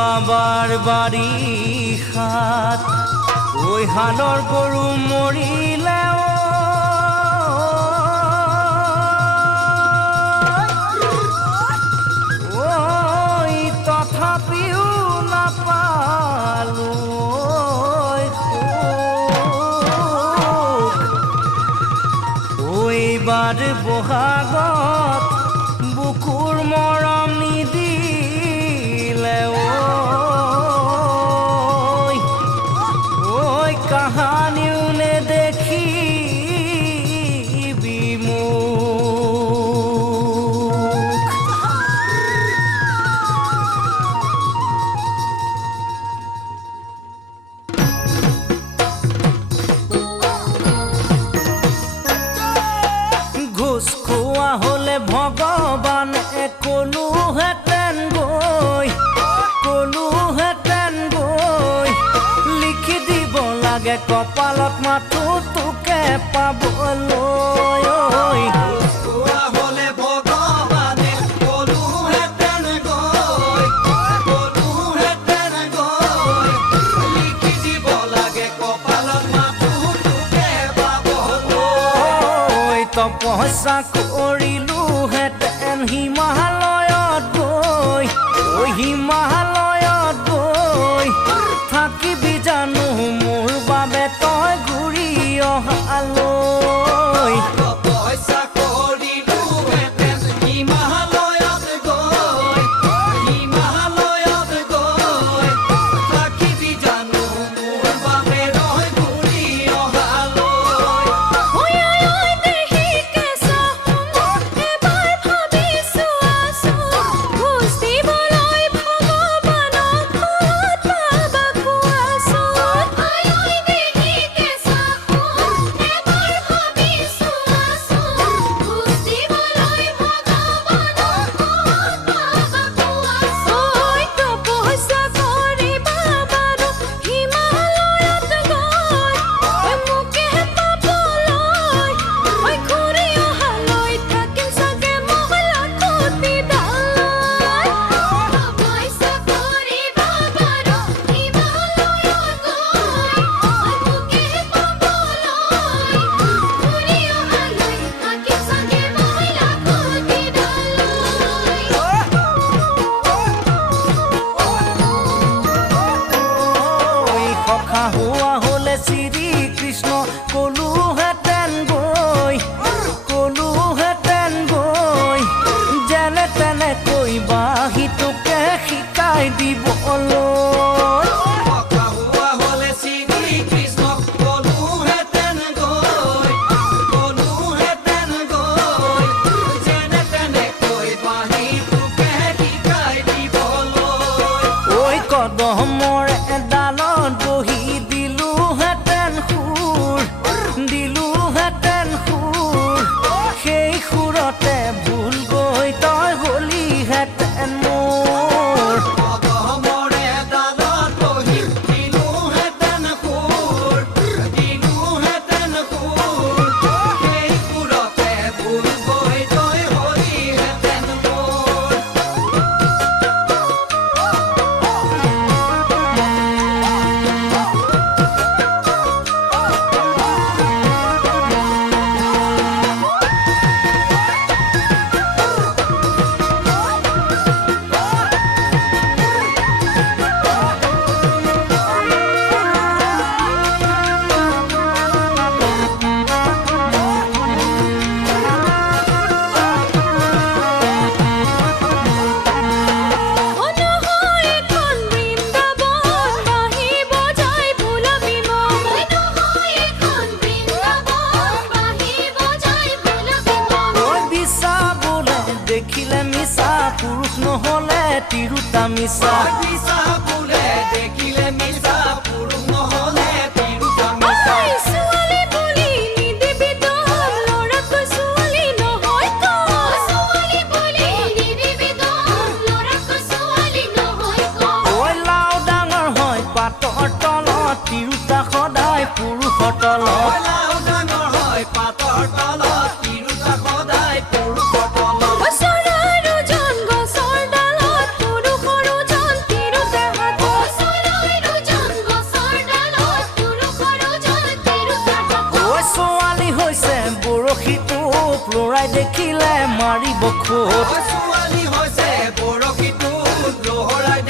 আবাৰ বাৰিষাত ঐ হালৰ গৰু মৰিলে ঐ তথাপিও নাপালো এইবাৰ বহাগত বুকুৰ মৰম নিদিলে ঐ কাহানিও নেদেখি বিমুখ ঘোষ খোৱা হলে ভগৱান কলোহেঁতেন গৈ লিখি দিব লাগে কপালত মাথো তোকে পাবলৈ তপস্যা কৰিলোহেঁতেন হিমালয়ত গৈ থাকিবি জানো মোৰ বাবে তই ঘূৰি অহালৈ তপস্যা কৰিলোহেঁতেন হিমালয়ত গৈ থাকিবি জানো মোৰ বাবে তই ঘূৰি হোৱা হলে শ্ৰীকৃষ্ণ কলোহেঁতেন গৈ যেনে তেনে কৈ বাঁহীটোকে শিকাই দিবলৈ কদমৰ এডালত বহি দিলোহেঁতেন সুৰ সেই সুৰতে ভুল গৈ তই হলিহেঁতেন মোৰ কদমৰ এডালত বহি দিলোহেঁতেন সুৰ সেই সুৰতে ভুল গৈ তই হলিহেঁতেন মোৰ দেখিলে মিছা পুৰুষ নহলে তিৰুতা মিছা বোলে দেখিলে মিছা পুৰুষ নহলে তিৰুতা মিছা ছোৱালী বুলি নিদিবি তই ল'ৰাকৈ ছোৱালী নহয় ছোৱালী বুলি নিদিবি তই ল'ৰাকৈ ছোৱালী নহয় ঐ লাও ডাঙৰ হয় পাতৰ তলত তিৰুতা সদায় পুৰুষৰ তলত লাও ডাঙৰ হয় পাতৰ তলত তিৰুতা সদায় পুৰুষৰ তলত দেখিলে মাৰিব খোট ছোৱালী হৈছে বৰশীটো লহৰাই